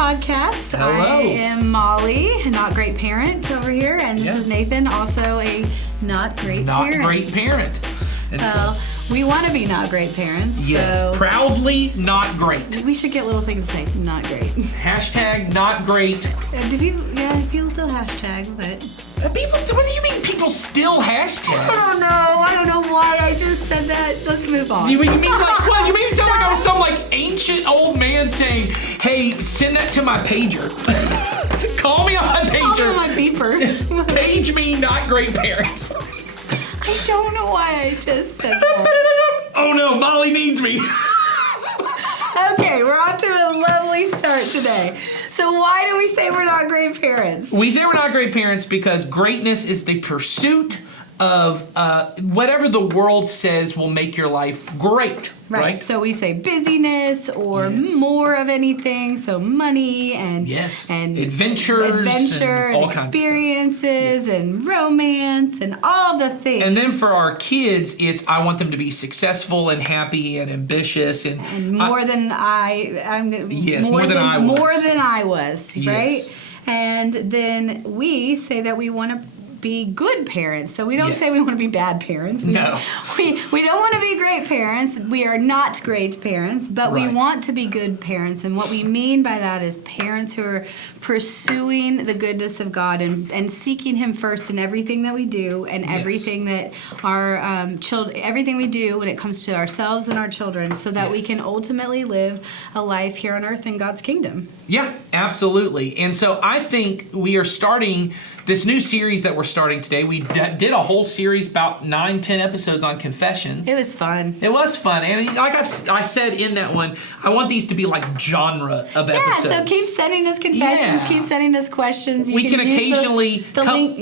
podcast. Hello. I am Molly, a Not Gret Parent over here, and this is Nathan, also a Not Gret Parent. Not Gret Parent. And we want to be Not Gret Parents. yes, so proudly not great. we should get little things to say, not great. Hashtag not great. People still hashtag, but... People, what do you mean people still hashtag? I don't know why I just said that. Let's move on. You mean like what? You made it sound like I was some like ancient old man saying, "Hey, send that to my pager." Call me on my pager. Call me on my beeper. Page me, Not Gret Parents. I don't know why I just said that. Oh no, Molly needs me. Okay, we're off to a lovely start today. So why do we say we're not great parents? We say we're not great parents because greatness is the pursuit of whatever the world says will make your life great. Right? So we say busyness or more of anything. So money and adventures and all experiences and romance and all the things. And then for our kids, it's I want them to be successful and happy and ambitious and more than I was, right? Yes. And then we say that we want to be good parents. So we don't say we want to be bad parents. We don't want to be great parents. We are not great parents, but we want to be good parents. And what we mean by that is parents who are pursuing the goodness of God and seeking Him first in everything that we do and everything that our children, everything we do when it comes to ourselves and our children, so that we can ultimately live a life here on earth in God's kingdom. Yeah, absolutely. And so I think we are starting this new series that we're starting today. We did a whole series, about 9-10 episodes on confessions. It was fun. It was fun. And like I said in that one, I want these to be like genre of episodes. Yeah, so keep sending us confessions, keep sending us questions. We can occasionally... The link,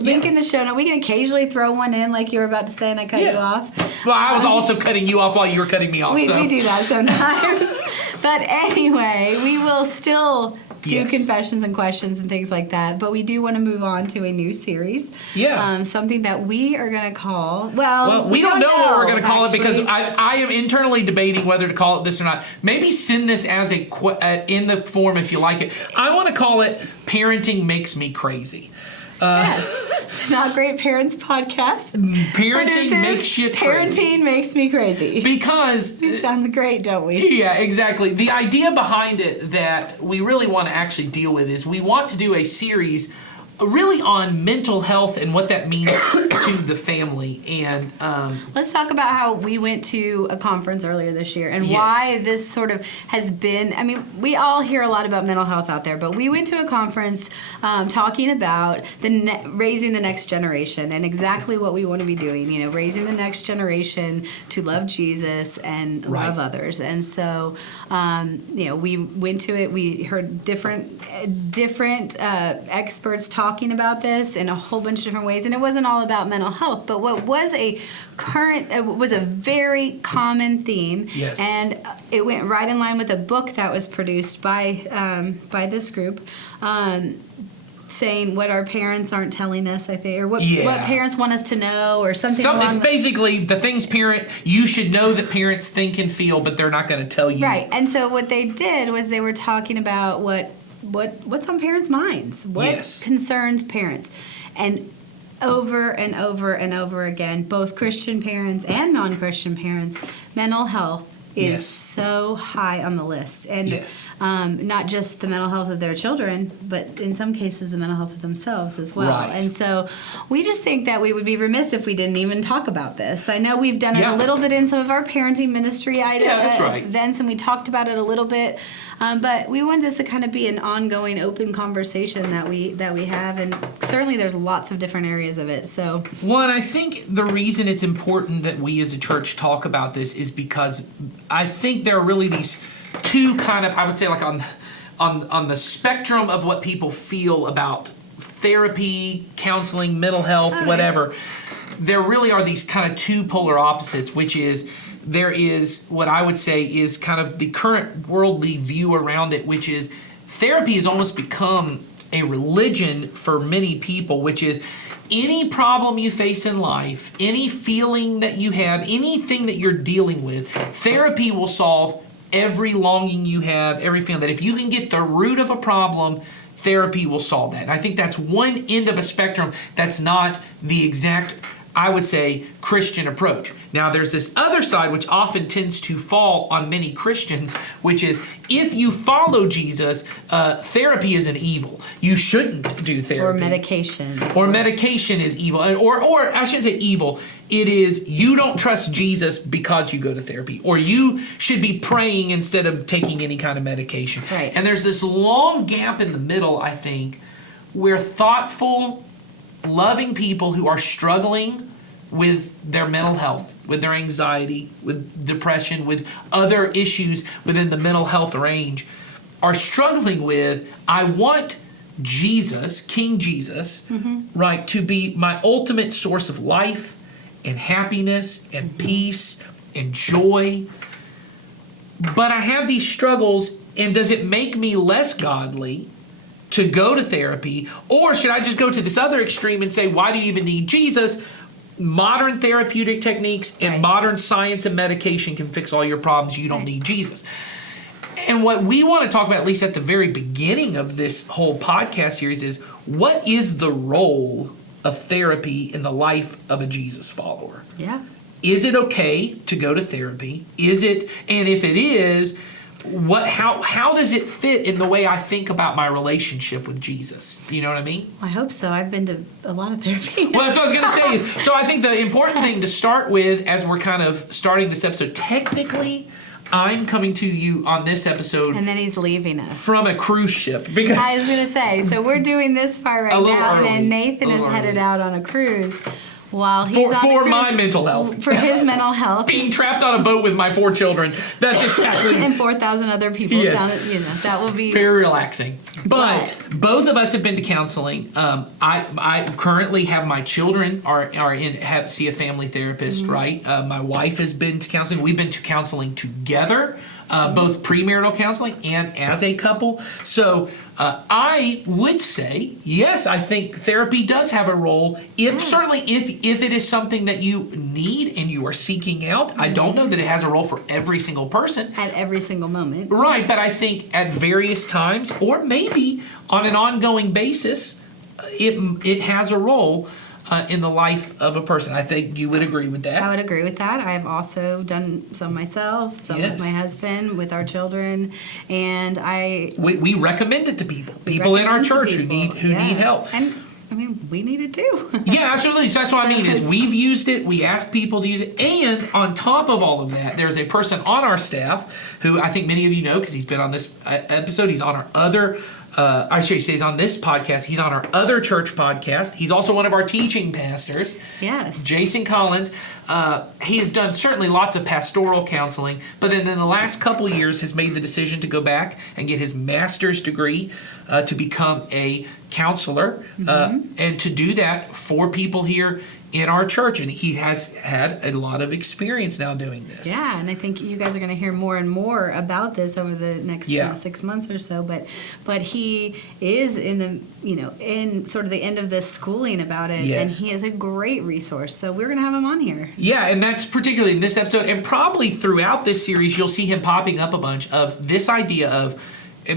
link in the show note. We can occasionally throw one in like you were about to say and I cut you off. Well, I was also cutting you off while you were cutting me off. We do that sometimes. But anyway, we will still... do confessions and questions and things like that. But we do want to move on to a new series. Yeah. Something that we are going to call... Well, we don't know what we're going to call it because I am internally debating whether to call it this or not. Maybe send this as in the form if you like it. I want to call it Parenting Makes Me Crazy. Yes. Not Gret Parents podcast. Parenting makes you crazy. Parenting makes me crazy. Because... we sound great, don't we? Yeah, exactly. The idea behind it that we really want to actually deal with is we want to do a series really on mental health and what that means to the family. And let's talk about how we went to a conference earlier this year and why this sort of has been, I mean, we all hear a lot about mental health out there, but we went to a conference talking about raising the next generation and exactly what we want to be doing, raising the next generation to love Jesus and love others. And so, we went to it, we heard different experts talking about this in a whole bunch of different ways, and it wasn't all about mental health, but what was a very common theme, and it went right in line with a book that was produced by this group, saying what our parents aren't telling us, I think, or what parents want us to know, or something. It's basically the things you should know that parents think and feel, but they're not going to tell you. Right, and so what they did was they were talking about what's on parents' minds, what concerns parents, and over and over and over again, both Christian parents and non-Christian parents, mental health is so high on the list, and not just the mental health of their children, but in some cases the mental health of themselves as well. Right. And so we just think that we would be remiss if we didn't even talk about this. I know we've done it a little bit in some of our parenting ministry events, and we talked about it a little bit, but we want this to kind of be an ongoing, open conversation that we have, and certainly there's lots of different areas of it. So, one, I think the reason it's important that we as a church talk about this is because I think there are really these two kind of, I would say, like on the spectrum of what people feel about therapy, counseling, mental health, whatever. There really are these kind of two polar opposites, which is there is what I would say is kind of the current worldly view around it, which is therapy has almost become a religion for many people, which is any problem you face in life, any feeling that you have, anything that you're dealing with, therapy will solve every longing you have, every feeling, that if you can get the root of a problem, therapy will solve that. And I think that's one end of a spectrum that's not the exact, I would say, Christian approach. Now, there's this other side which often tends to fall on many Christians, which is if you follow Jesus, therapy is an evil. You shouldn't do therapy. Or medication. Or medication is evil. Or I shouldn't say evil. It is you don't trust Jesus because you go to therapy. Or you should be praying instead of taking any kind of medication. Right. And there's this long gap in the middle, I think, where thoughtful, loving people who are struggling with their mental health, with their anxiety, with depression, with other issues within the mental health range, are struggling with, I want Jesus, King Jesus, right, to be my ultimate source of life and happiness and peace and joy. But I have these struggles, and does it make me less godly to go to therapy? Or should I just go to this other extreme and say, why do you even need Jesus? Modern therapeutic techniques and modern science and medication can fix all your problems. You don't need Jesus. And what we want to talk about, at least at the very beginning of this whole podcast series, is what is the role of therapy in the life of a Jesus follower? Yeah. Is it okay to go to therapy? Is it, and if it is, how does it fit in the way I think about my relationship with Jesus? You know what I mean? I hope so. I've been to a lot of therapy. Well, that's what I was going to say. Is, so I think the important thing to start with, as we're kind of starting this episode, technically, I'm coming to you on this episode. And then he's leaving us. From a cruise ship. Because I was going to say, so we're doing this part right now, early. and then Nathan is headed out on a cruise. While he's on for the my cruise, mental health. For his mental health. Being trapped on a boat with my 4 children. That's exactly. And 4,000 other people. Yes. That will be very relaxing. But both of us have been to counseling. I currently have my children see a family therapist, right? My wife has been to counseling. We've been to counseling together, both premarital counseling and as a couple. So I would say, yes, I think therapy does have a role. Certainly if it is something that you need and you are seeking out. I don't know that it has a role for every single person. At every single moment. Right, but I think at various times, or maybe on an ongoing basis, it has a role in the life of a person. I think you would agree with that. I would agree with that. I've also done some myself, some with my husband, with our children, and we recommend it to people in our church who need help. And I mean, we need it too. Yeah, absolutely. So that's what I mean is we've used it, we ask people to use it, and on top of all of that, there's a person on our staff who I think many of you know because he's been on this episode. He's on our other he's on this podcast. He's on our other church podcast. He's also one of our teaching pastors. Yes. Jason Collins. He has done certainly lots of pastoral counseling, but in the last couple of years has made the decision to go back and get his master's degree to become a counselor and to do that for people here in our church, and he has had a lot of experience now doing this. Yeah, and I think you guys are going to hear more and more about this over the next 6 months or so. But he is in sort of the end of this schooling about it, and he is a great resource. So we're going to have him on here. Yeah, and that's particularly in this episode, and probably throughout this series, you'll see him popping up a bunch of this idea of,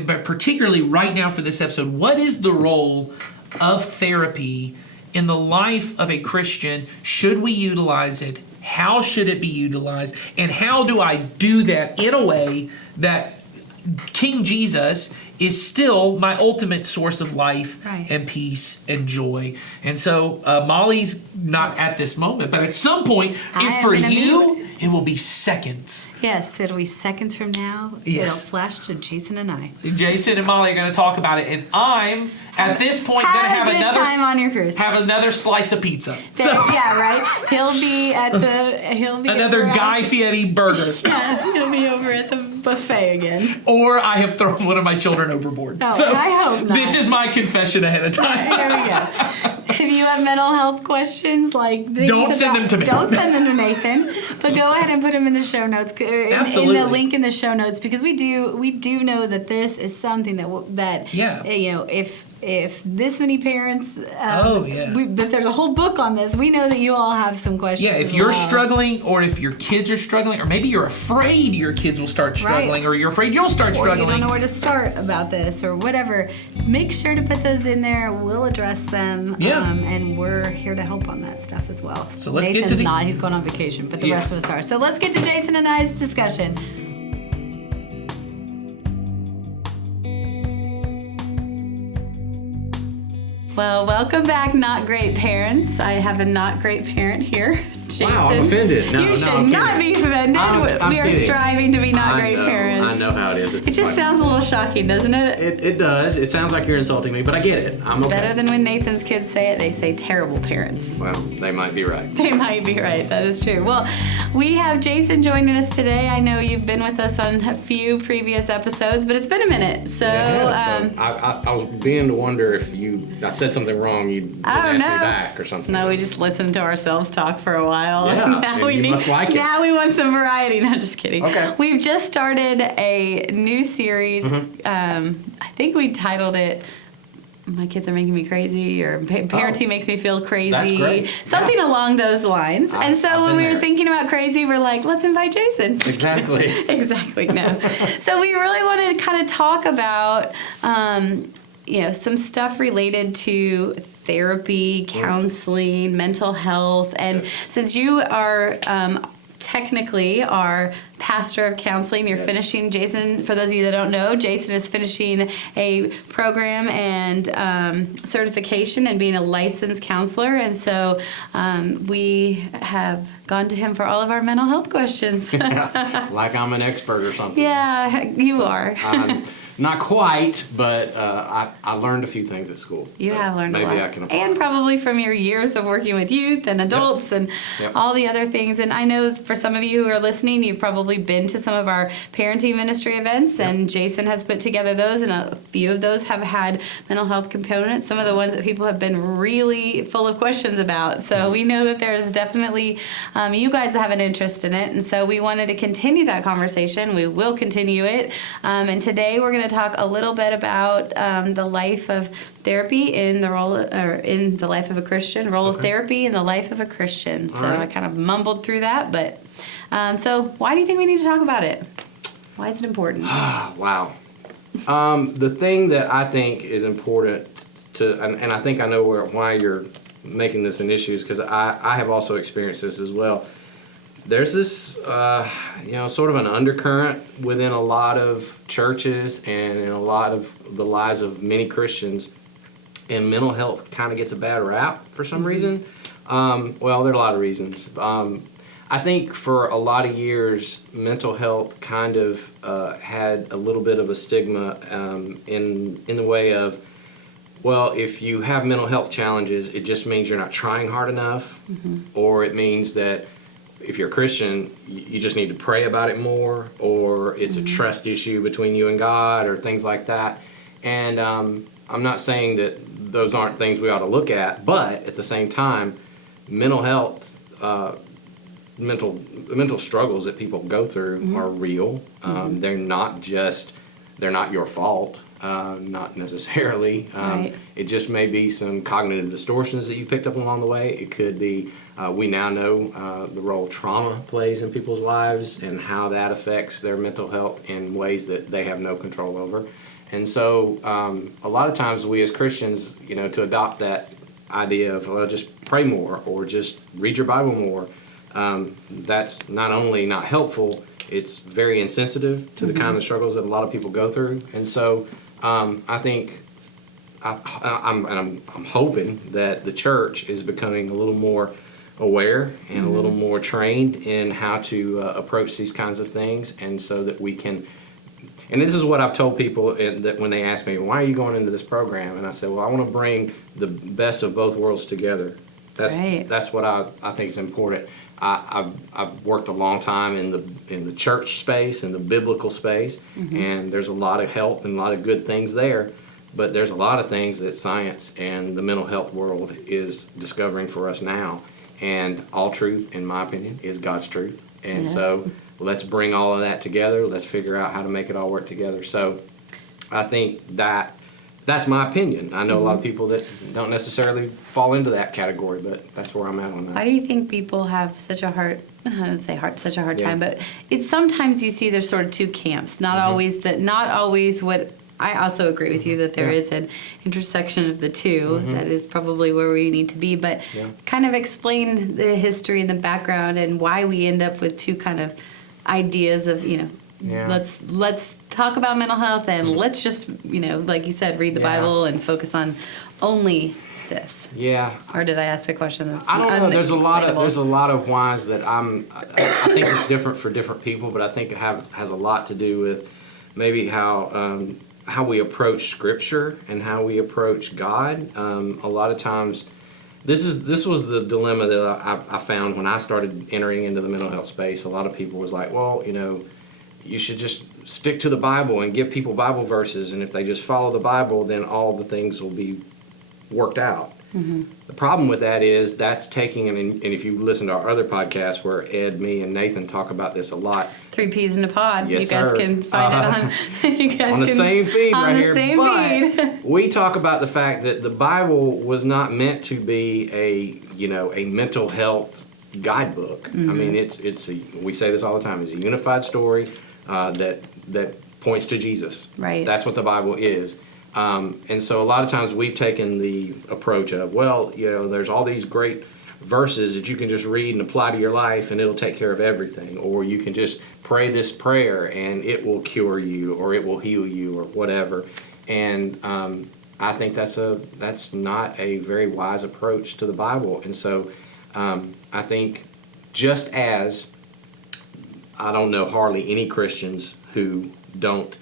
but particularly right now for this episode, what is the role of therapy in the life of a Christian? Should we utilize it? How should it be utilized? And how do I do that in a way that King Jesus is still my ultimate source of life and peace and joy? And so Molly's not at this moment, but at some point, for you, it will be seconds. Yes, it'll be seconds from now. Yes. It'll flash to Jason and I. Jason and Molly are going to talk about it, and I'm at this point going to have another time on your cruise. Have another slice of pizza. Yeah, right. He'll be another Guy Fieri burger. Yeah, he'll be over at the buffet again. Or I have thrown one of my children overboard. Oh, so I hope not. This is my confession ahead of time. Here we go. If you have mental health questions, don't send them to me. Don't send them to Nathan, but go ahead and put them in the show notes, Absolutely. in the link in the show notes, because we do know that this is something that if this many parents, that there's a whole book on this. We know that you all have some questions. Yeah, if you're struggling, or if your kids are struggling, or maybe you're afraid your kids will start struggling, or you're afraid you'll start struggling. Or you don't know where to start about this, or whatever. Make sure to put those in there. We'll address them. Yeah. And we're here to help on that stuff as well. So let's Nathan's get to not. He's going on vacation, but the rest of us are. So let's get to Jason and I's discussion. Well, welcome back, Not Great Parents. I have a not great parent here, Jason. Wow, I'm offended. You should not be offended. We are striving to be not great parents. I know how it is. It just sounds a little shocking, doesn't it? It does. It sounds like you're insulting me, but I get it. I'm okay. Better than when Nathan's kids say it. They say terrible parents. Well, they might be right. They might be right. That is true. Well, we have Jason joining us today. I know you've been with us on a few previous episodes, but it's been a minute. So, I was beginning to wonder if I said something wrong, you'd ask me back or something. No, we just listened to ourselves talk for a while. Yeah, must like it. Now we want some variety. No, just kidding. Okay. We've just started a new series. Mm-hmm. I think we titled it "My Kids Are Making Me Crazy" or "Parenting Makes Me Feel Crazy." That's great. Something along those lines. And so when we were thinking about crazy, we're like, let's invite Jason. Exactly. Exactly. No. So we really wanted to kind of talk about some stuff related to therapy, counseling, mental health. And since you are technically our pastor of counseling, you're finishing, Jason, for those of you that don't know, Jason is finishing a program and certification and being a licensed counselor. And so we have gone to him for all of our mental health questions. Like I'm an expert or something. Yeah, you are. Not quite, but I learned a few things at school. You have learned a lot. Maybe I can apply. And probably from your years of working with youth and adults and all the other things. And I know for some of you who are listening, you've probably been to some of our parenting ministry events, and Jason has put together those, and a few of those have had mental health components, some of the ones that people have been really full of questions about. So we know that there's definitely, you guys have an interest in it, and so we wanted to continue that conversation. We will continue it. And today we're going to talk a little bit about the life of therapy in the life of a Christian, role of therapy in the life of a Christian. So I kind of mumbled through that, but so why do you think we need to talk about it? Why is it important? Wow. The thing that I think is important and I think I know why you're making this an issue is because I have also experienced this as well. There's this, sort of an undercurrent within a lot of churches and in a lot of the lives of many Christians, and mental health kind of gets a bad rap for some reason. Well, there are a lot of reasons. I think for a lot of years, mental health kind of had a little bit of a stigma in the way of, well, if you have mental health challenges, it just means you're not trying hard enough, or it means that if you're a Christian, you just need to pray about it more, or it's a trust issue between you and God, or things like that. And I'm not saying that those aren't things we ought to look at, but at the same time, mental health, mental struggles that people go through are real. They're not your fault, not necessarily. Right. It just may be some cognitive distortions that you picked up along the way. It could be, we now know the role trauma plays in people's lives and how that affects their mental health in ways that they have no control over. And so a lot of times we as Christians, to adopt that idea of, well, just pray more or just read your Bible more, that's not only not helpful, it's very insensitive to the kind of struggles that a lot of people go through. And so I think I'm hoping that the church is becoming a little more aware and a little more trained in how to approach these kinds of things, and so that we can. And this is what I've told people that when they ask me, why are you going into this program? And I say, well, I want to bring the best of both worlds together. That's what I think is important. I've worked a long time in the church space, in the biblical space, and there's a lot of help and a lot of good things there. But there's a lot of things that science and the mental health world is discovering for us now. And all truth, in my opinion, is God's truth. And so let's bring all of that together. Let's figure out how to make it all work together. So I think that That's my opinion. I know a lot of people that don't necessarily fall into that category, but that's where I'm at on that. Why do you think people have such a hard, I don't know, such a hard Yeah. time? But it's sometimes you see there's sort of two camps. Not always what. I also agree with you that there is an intersection of the two. That is probably where we need to be. But kind of explain the history and the background and why we end up with two kind of ideas of let's talk about mental health and let's just like you said, read the Bible and focus on only this. Yeah. Or did I ask a question that's I don't know. There's a unexplainable? lot of whys that I think it's different for different people, but I think it has a lot to do with maybe how we approach Scripture and how we approach God. A lot of times, this was the dilemma that I found when I started entering into the mental health space. A lot of people was like, well, you should just stick to the Bible and give people Bible verses, and if they just follow the Bible, then all the things will be worked out. The problem with that is that's taking, and if you listen to our other podcasts where Ed, me, and Nathan talk about this a lot. 3 Peas in a Pod. Yes, you guys sir. can find it on. You guys On the can, same feed on right the here. same But feed. we talk about the fact that the Bible was not meant to be a mental health guidebook. I mean, we say this all the time. It's a unified story that points to Jesus. Right. That's what the Bible is. And so a lot of times we've taken the approach of, there's all these great verses that you can just read and apply to your life and it'll take care of everything. Or you can just pray this prayer and it will cure you or it will heal you or whatever. And I think that's not a very wise approach to the Bible. And so I think just as I don't know hardly any Christians who don't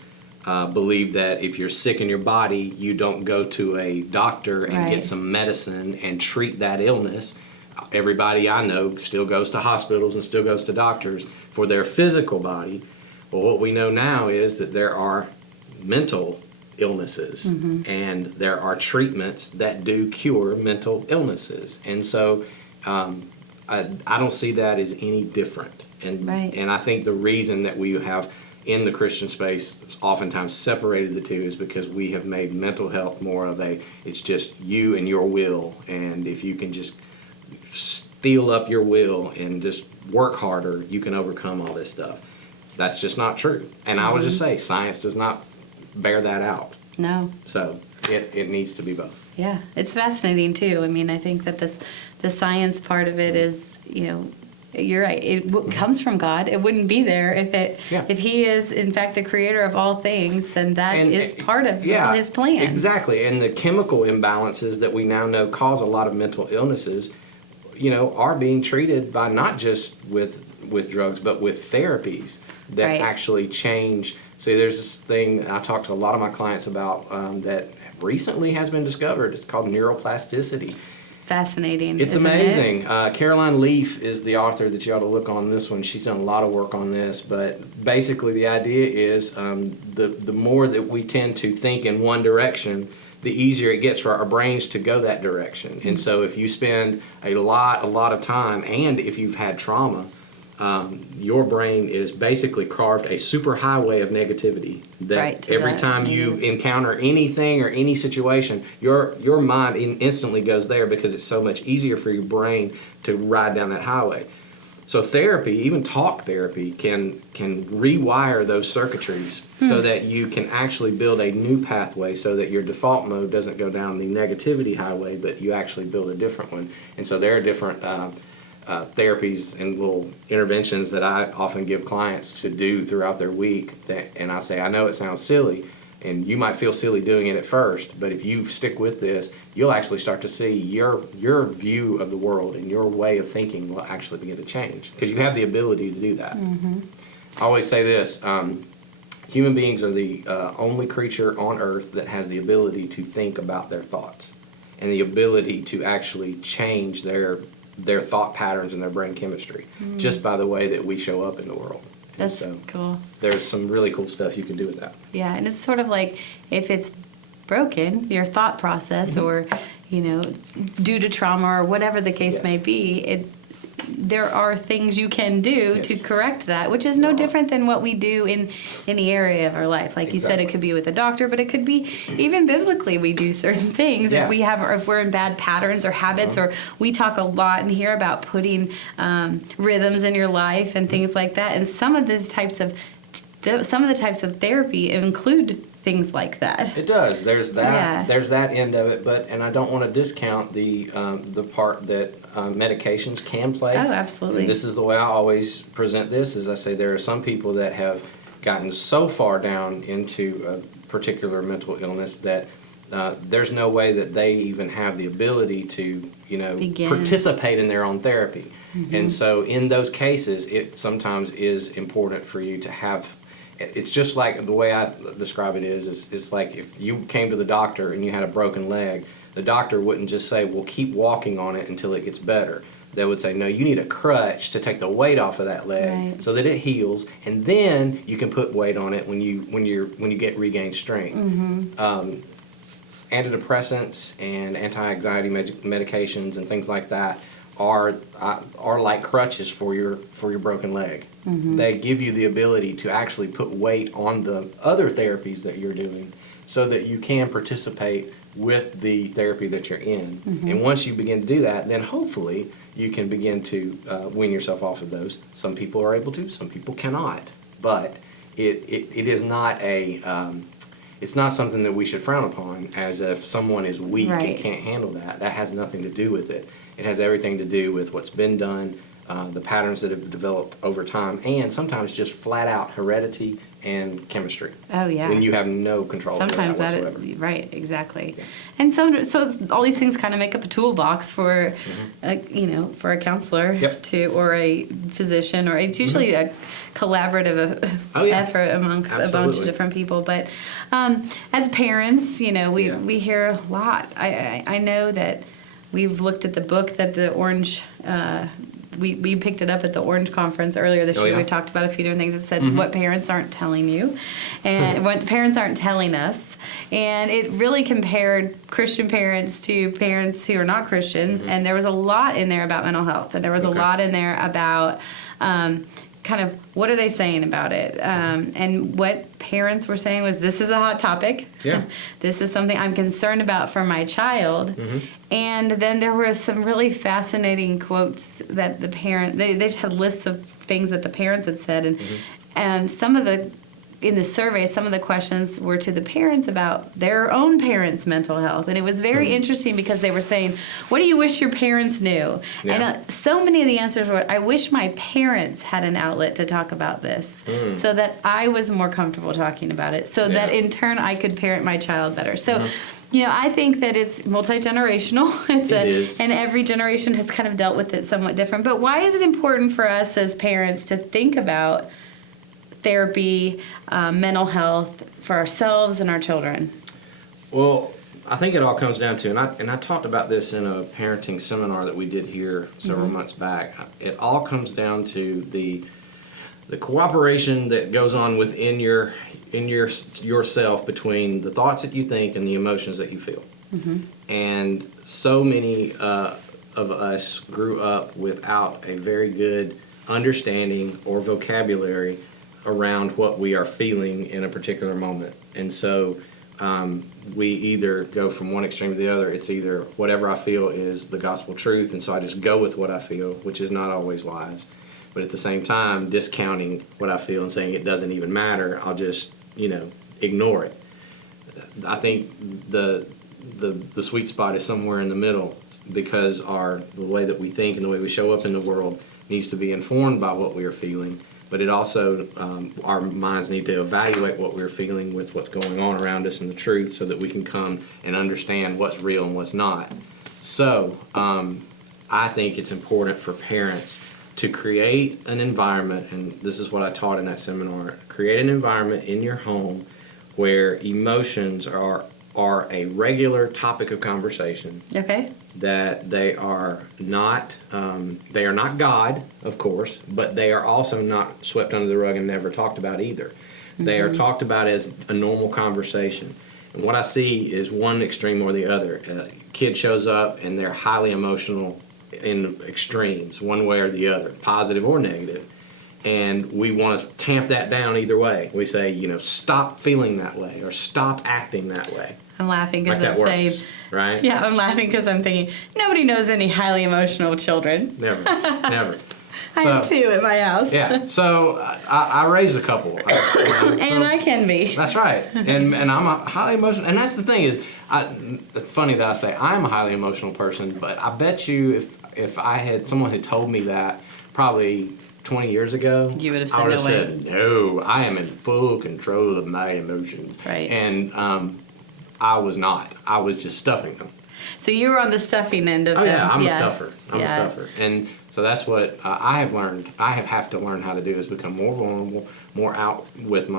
believe that if you're sick in your body, you don't go to a doctor and get some medicine and treat that illness. Everybody I know still goes to hospitals and still goes to doctors for their physical body. Well, what we know now is that there are mental illnesses and there are treatments that do cure mental illnesses. And so I don't see that as any different. And I think the reason that we have in the Christian space oftentimes separated the two is because we have made mental health more of it's just you and your will, and if you can just steel up your will and just work harder, you can overcome all this stuff. That's just not true. And I would just say science does not bear that out. No. So it needs to be both. Yeah, it's fascinating too. I mean, I think that the science part of it is, you're right. It comes from God. It wouldn't be there if He is in fact the creator of all things. Then that is part of His plan. Exactly. And the chemical imbalances that we now know cause a lot of mental illnesses, are being treated by not just with drugs, but with therapies that actually change. See, there's this thing I talk to a lot of my clients about that recently has been discovered. It's called neuroplasticity. Fascinating. It's isn't amazing. It? Caroline Leaf is the author that you ought to look on this one. She's done a lot of work on this, but basically the idea is the more that we tend to think in one direction, the easier it gets for our brains to go that direction. And so if you spend a lot of time, and if you've had trauma, your brain is basically carved a super highway of negativity that every time you encounter anything or any situation, your mind instantly goes there because it's so much easier for your brain to ride down that highway. So therapy, even talk therapy, can rewire those circuitries so that you can actually build a new pathway so that your default mode doesn't go down the negativity highway, but you actually build a different one. And so there are different therapies and little interventions that I often give clients to do throughout their week. And I say, I know it sounds silly, and you might feel silly doing it at first, but if you stick with this, you'll actually start to see your view of the world and your way of thinking will actually begin to change because you have the ability to do that. I always say this, human beings are the only creature on earth that has the ability to think about their thoughts and the ability to actually change their thought patterns and their brain chemistry just by the way that we show up in the world. That's cool. There's some really cool stuff you can do with that. Yeah, and it's sort of like if it's broken, your thought process or, due to trauma or whatever the case may be, there are things you can do Yes. to correct that, which is no different than what we do in any area of our life. Like you said, Exactly. it could be with a doctor, but it could be even biblically. We do certain things Yeah. if we're in bad patterns or habits, or we talk a lot and hear about putting rhythms in your life and things like that. And some of the types of therapy include things like that. It does. There's that. Yeah. There's that end of it, and I don't want to discount the part that medications can play. Oh, absolutely. And this is the way I always present this. Is I say there are some people that have gotten so far down into a particular mental illness that there's no way that they even have the ability to Begin. participate in their own therapy. And so in those cases, it sometimes is important for you to have. It's just like the way I describe it is it's like if you came to the doctor and you had a broken leg, the doctor wouldn't just say, well, keep walking on it until it gets better. They would say, no, you need a crutch to take the weight off of that leg Right. so that it heals, and then you can put weight on it when you get regained strength. Antidepressants and anti-anxiety medications and things like that are like crutches for your broken leg. They give you the ability to actually put weight on the other therapies that you're doing so that you can participate with the therapy that you're in. And once you begin to do that, then hopefully you can begin to wean yourself off of those. Some people are able to, some people cannot. But it is not it's not something that we should frown upon as if someone is weak Right. and can't handle that. That has nothing to do with it. It has everything to do with what's been done, the patterns that have developed over time, and sometimes just flat out heredity and chemistry. Oh yeah. When you have no control Sometimes over that that whatsoever. right, exactly. Yeah. And all these things kind of make up a toolbox for for a counselor Yep. or a physician, or it's usually a collaborative Oh, yeah. effort amongst a bunch of Absolutely. different people. But as parents, we hear a lot. I know that we've looked at the book that the Orange we picked it up at the Orange Conference earlier this Oh, year. yeah? We talked about a few different things. It said what parents aren't telling you and what parents aren't telling us. And it really compared Christian parents to parents who are not Christians. And there was a lot in there about mental health. And there was a Okay. lot in there about kind of what are they saying about it. And what parents were saying was, this is a hot topic. Yeah. This is something I'm concerned about for my child. And then there were some really fascinating quotes that the parent, they just had lists of things that the parents had said. And some of in the survey, some of the questions were to the parents about their own parents' mental health. And it was very interesting because they were saying, what do you wish your parents knew? Yeah. And so many of the answers were, I wish my parents had an outlet to talk about this so that I was more comfortable talking about it, so that Yeah. in turn I could parent my child better. So, I think that it's multi-generational. It is. And every generation has kind of dealt with it somewhat different. But why is it important for us as parents to think about therapy, mental health for ourselves and our children? Well, I think it all comes down to, and I talked about this in a parenting seminar that we did here several months back. It all comes down to the cooperation that goes on within yourself between the thoughts that you think and the emotions that you feel. And so many of us grew up without a very good understanding or vocabulary around what we are feeling in a particular moment. And so we either go from one extreme to the other. It's either whatever I feel is the gospel truth, and so I just go with what I feel, which is not always wise. But at the same time, discounting what I feel and saying it doesn't even matter, I'll just, ignore it. I think the sweet spot is somewhere in the middle, because the way that we think and the way we show up in the world needs to be informed by what we are feeling. But it also, our minds need to evaluate what we're feeling with what's going on around us and the truth, so that we can come and understand what's real and what's not. So I think it's important for parents to create an environment, and this is what I taught in that seminar, create an environment in your home where emotions are a regular topic of conversation. Okay. That they are not God, of course, but they are also not swept under the rug and never talked about either. They are talked about as a normal conversation. And what I see is one extreme or the other. A kid shows up and they're highly emotional in extremes, one way or the other, positive or negative. And we want to tamp that down either way. We say, stop feeling that way or stop acting that way. I'm laughing because Like that I'm saying, works, right? yeah, I'm laughing because I'm thinking, nobody knows any highly emotional children. Never, never. I am too at my house. Yeah, so I raised a couple. And I can be. That's right. And I'm a highly emotional, and that's the thing is, it's funny that I say I'm a highly emotional person, but I bet you if someone had told me that probably 20 years ago, you would have said I would have no way. said, no, I am in full control of my emotions. Right. And I was not. I was just stuffing them. So you were on the stuffing end of Oh them. yeah, I'm a stuffer. I'm Yeah. a stuffer. And so that's what I have learned. I have to learn how to do is become more vulnerable, more out with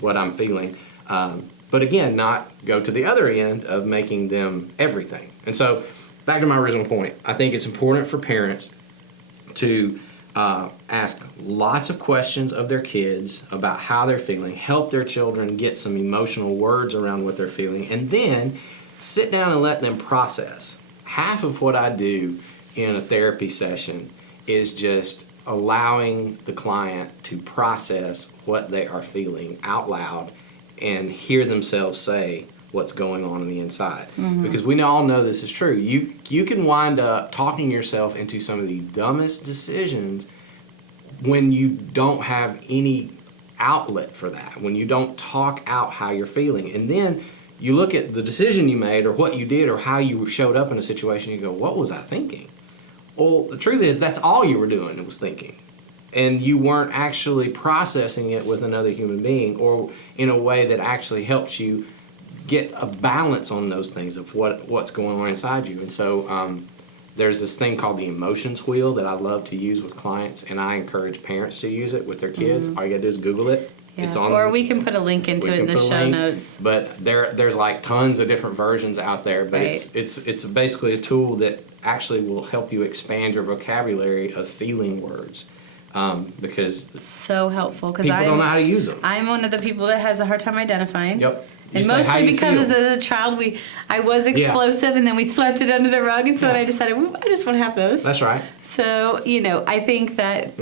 what I'm feeling. But again, not go to the other end of making them everything. And so back to my original point, I think it's important for parents to ask lots of questions of their kids about how they're feeling, help their children get some emotional words around what they're feeling, and then sit down and let them process. Half of what I do in a therapy session is just allowing the client to process what they are feeling out loud and hear themselves say what's going on the inside. Mm-hmm. Because we all know this is true. You can wind up talking yourself into some of the dumbest decisions when you don't have any outlet for that, when you don't talk out how you're feeling. And then you look at the decision you made or what you did or how you showed up in a situation, you go, what was I thinking? Well, the truth is that's all you were doing was thinking. And you weren't actually processing it with another human being or in a way that actually helps you get a balance on those things of what's going on inside you. And so there's this thing called the emotions wheel that I love to use with clients, and I encourage parents to use it with their kids. Mm-hmm. All you gotta do is Google it. Yeah. It's on, or we can put a link into it in the show notes. But there's like tons of different versions out there. But right. it's basically a tool that actually will help you expand your vocabulary of feeling words. Because it's so helpful because people don't know how to use them. I'm one of the people that has a hard time identifying. Yep. And mostly because as a child I was explosive and then we swept it under the rug, and so then I decided I just want to have those. That's right. So I think that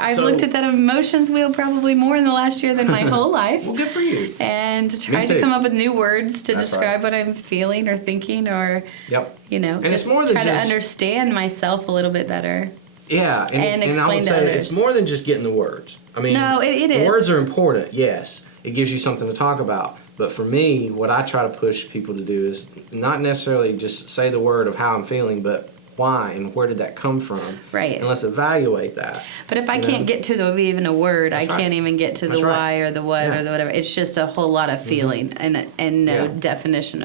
I've looked at that emotions wheel probably more in the last year than my whole life. Well, good for you. And tried to come up with new words to describe what I'm feeling or thinking or and just it's more than try to understand myself a little bit better. Yeah, and explain I would to say others. It's more than just getting the words. I mean, no, it is. The words are important, yes. It gives you something to talk about. But for me, what I try to push people to do is not necessarily just say the word of how I'm feeling, but why and where did that come from? Right. And let's evaluate that. But if I can't get to even a word, I can't even get to the why or the what or the whatever. It's just a whole lot of feeling and no definition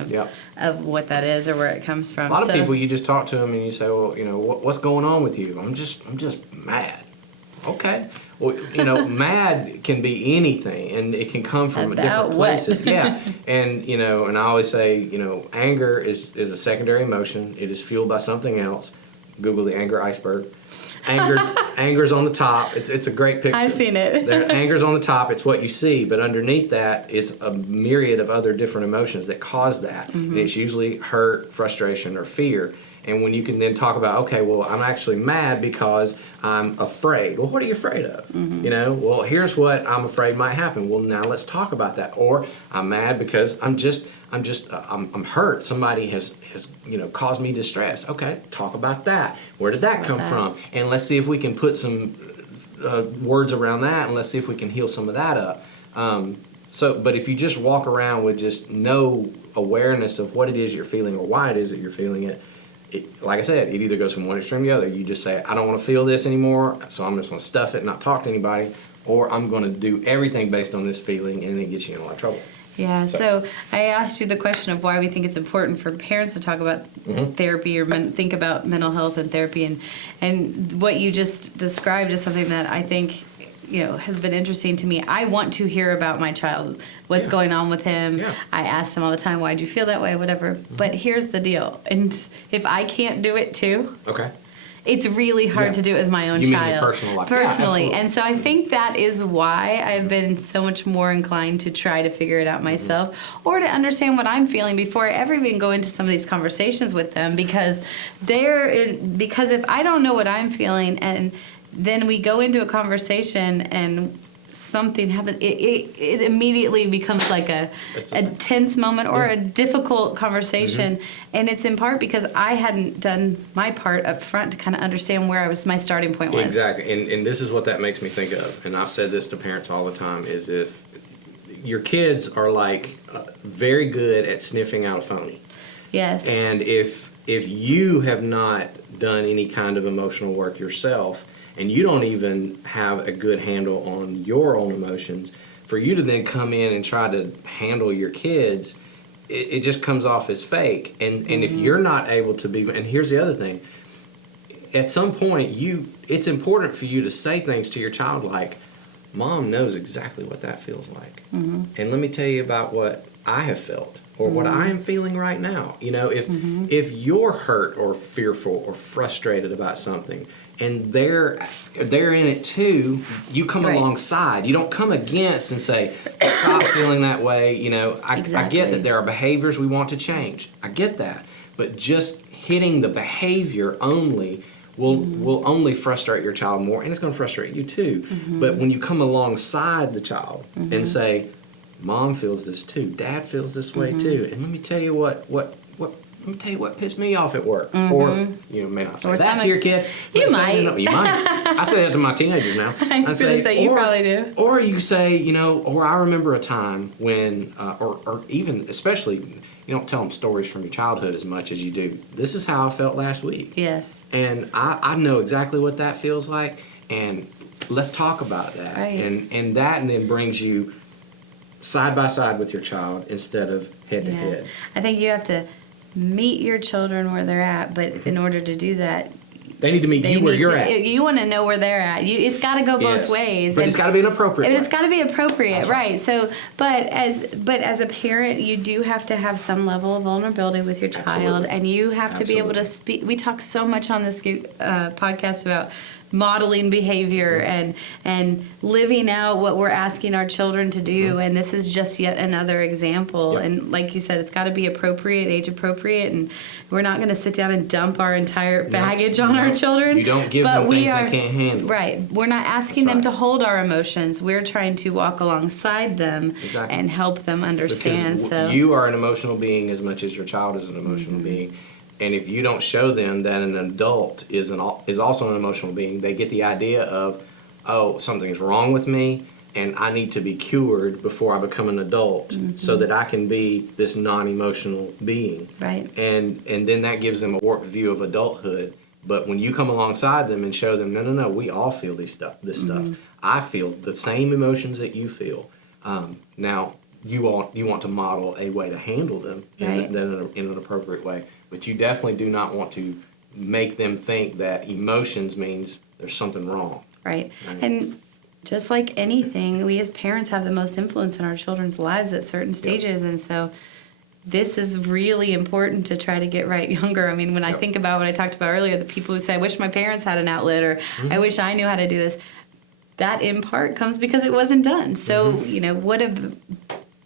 of what that is or where it comes from. A lot of people, you just talk to them and you say, well, what's going on with you? I'm just mad. Okay. Well, mad can be anything, and it can come from different places. Yeah, and and I always say, anger is a secondary emotion. It is fueled by something else. Google the anger iceberg. Anger's on the top. It's a great picture. I've seen it. Anger's on the top. It's what you see, but underneath that, it's a myriad of other different emotions that cause that. Mm-hmm. And it's usually hurt, frustration, or fear. And when you can then talk about, okay, well, I'm actually mad because I'm afraid. Well, what are you afraid of? Mm-hmm. Well, here's what I'm afraid might happen. Well, now let's talk about that. Or I'm mad because I'm hurt. Somebody has caused me distress. Okay, talk about that. Where did that come from? And let's see if we can put some words around that, and let's see if we can heal some of that up. But if you just walk around with just no awareness of what it is you're feeling or why it is that you're feeling it, like I said, it either goes from one extreme to the other. You just say, I don't want to feel this anymore, so I'm just going to stuff it and not talk to anybody, or I'm going to do everything based on this feeling, and it gets you in a lot of trouble. Yeah, so I asked you the question of why we think it's important for parents to talk about therapy or think about mental health and therapy, and what you just described is something that I think has been interesting to me. I want to hear about my child, what's going on with him. Yeah. I ask him all the time, why'd you feel that way, whatever. But here's the deal. And if I can't do it too, it's really hard to do it with my own you child. mean your personal life. Personally. Yeah, and so I think that is why I've been so much more inclined to try to figure it out myself, or to understand what I'm feeling before I ever even go into some of these conversations with them, because if I don't know what I'm feeling and then we go into a conversation and something happens, it immediately becomes like a tense moment or a difficult conversation. And it's in part because I hadn't done my part up front to kind of understand where my starting point was. Exactly. And this is what that makes me think of. And I've said this to parents all the time, is if your kids are like very good at sniffing out a phony. Yes. And if you have not done any kind of emotional work yourself, and you don't even have a good handle on your own emotions, for you to then come in and try to handle your kids, it just comes off as fake. And if you're not able to be, and here's the other thing, at some point it's important for you to say things to your child like, Mom knows exactly what that feels like. And let me tell you about what I have felt, or what I am feeling right now. You know, if you're hurt or fearful or frustrated about something, and they're in it too, you come alongside. You don't come against and say, stop feeling that way. You know, I get that there are behaviors we want to change. I get that. But just hitting the behavior only will only frustrate your child more, and it's going to frustrate you too. But when you come alongside the child and say, Mom feels this too, Dad feels this way too, and let me tell you what pissed me off at work. Or you may not say that to your kid. You might. You might. I say that to my teenagers now. I was going to say, you probably do. Or you say, you know, or I remember a time when, or even, especially, you don't tell them stories from your childhood as much as you do. This is how I felt last week. Yes. And I know exactly what that feels like, and let's talk about that. Right. And that then brings you side by side with your child instead of head to head. I think you have to meet your children where they're at, but in order to do that, they need to meet you where you're at. You want to know where they're at. It's got to go both ways. But it's got to be an appropriate way. It's got to be appropriate, right? So, but as a parent, you do have to have some level of vulnerability with your child, and you have to be able to speak. We talk so much on this podcast about modeling behavior and living out what we're asking our children to do, and this is just yet another example. And like you said, it's got to be appropriate, age appropriate, and we're not going to sit down and dump our entire baggage on our children. You don't give them things they can't handle. Right. We're not asking them to hold our emotions. We're trying to walk alongside them and help them understand. Because you are an emotional being as much as your child is an emotional being. And if you don't show them that an adult is also an emotional being, they get the idea of, oh, something is wrong with me, and I need to be cured before I become an adult so that I can be this non-emotional being. Right. And then that gives them a warped view of adulthood. But when you come alongside them and show them, no, we all feel this stuff. I feel the same emotions that you feel. Now, you want to model a way to handle them in an appropriate way. But you definitely do not want to make them think that emotions means there's something wrong. Right. And just like anything, we as parents have the most influence in our children's lives at certain stages. And so this is really important to try to get right younger. I mean, when I think about what I talked about earlier, the people who say, I wish my parents had an outlet, or I wish I knew how to do this, that in part comes because it wasn't done. So, what a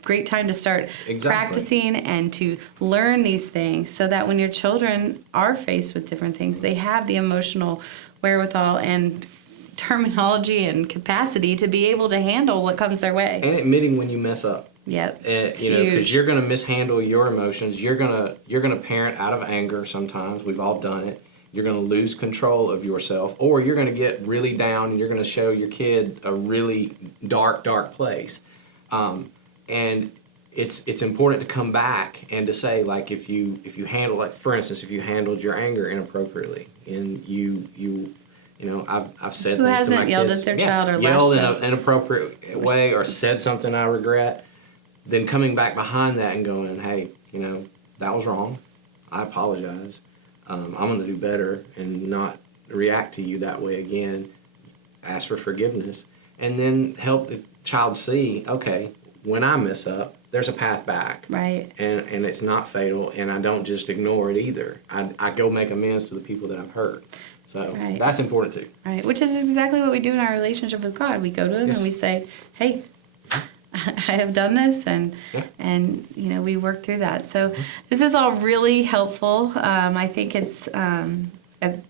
great time to start practicing and to learn these things, so that when your children are faced with different things, they have the emotional wherewithal and terminology and capacity to be able to handle what comes their way. And admitting when you mess up. Yep. Because you're going to mishandle your emotions. You're gonna parent out of anger sometimes. We've all done it. You're going to lose control of yourself, or you're going to get really down and you're going to show your kid a really dark place. And it's important to come back and to say, like, if you handle, like, for instance, if you handled your anger inappropriately, and I've said things to my kids. Who hasn't yelled at their child or yelled in lashed an inappropriate way or said something I regret, then coming back behind that and going, hey, that was wrong. I apologize. I'm going to do better and not react to you that way again. Ask for forgiveness, and then help the child see, okay, when I mess up, there's a path back. Right. And it's not fatal, and I don't just ignore it either. I go make amends to the people that I've hurt. So Right. that's important too. Right, which is exactly what we do in our relationship with God. We go to Him Yes. and we say, "Hey, I have done this," and Yeah. we work through that. So this is all really helpful. I think it's.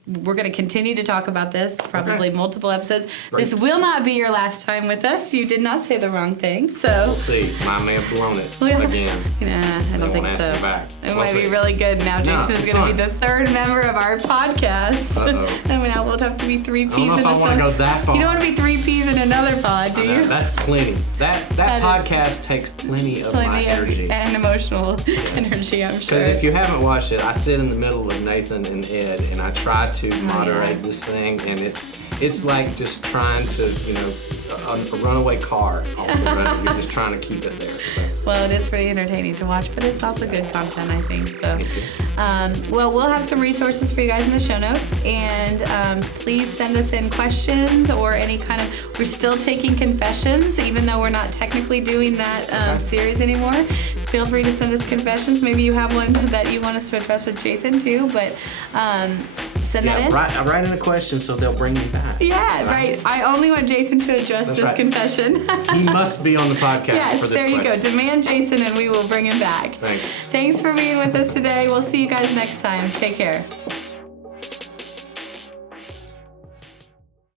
We're going to continue to talk about this, probably multiple episodes. Great. This will not be your last time with us. You did not say the wrong thing, so We'll see. I may have blown it Well, again. I don't They think won't so. ask me back. It We'll might be see. really good now. No, Jason is it's going to be fine. the third member of our podcast. Uh-oh. I mean, now we'll have to be three peas I don't know in if I want to go that far. You don't want to be three peas in another pod, do I know, you? that's plenty. That That is podcast takes plenty of my energy. and emotional energy, I'm sure. Because if you haven't watched it, I sit in the middle of Nathan and Ed, and I try to moderate this thing, and it's like just trying to, a runaway car off the road. You're just trying to keep it there. So. Well, it is pretty entertaining to watch, but it's also good content, I think. So, well, we'll have some resources for you guys in the show notes, and please send us in questions or any kind of. We're still taking confessions, even though we're not technically doing that series anymore. Feel free to send us confessions. Maybe you have one that you want us to address with Jason too, but send that in. I write in a question so they'll bring me back. Yeah, right. I only want Jason to address this right. confession. He must be on the podcast Yes, for this there you question. go. Demand Jason and we will bring him back. Thanks. Thanks for being with us today. We'll see you guys next time. Take care.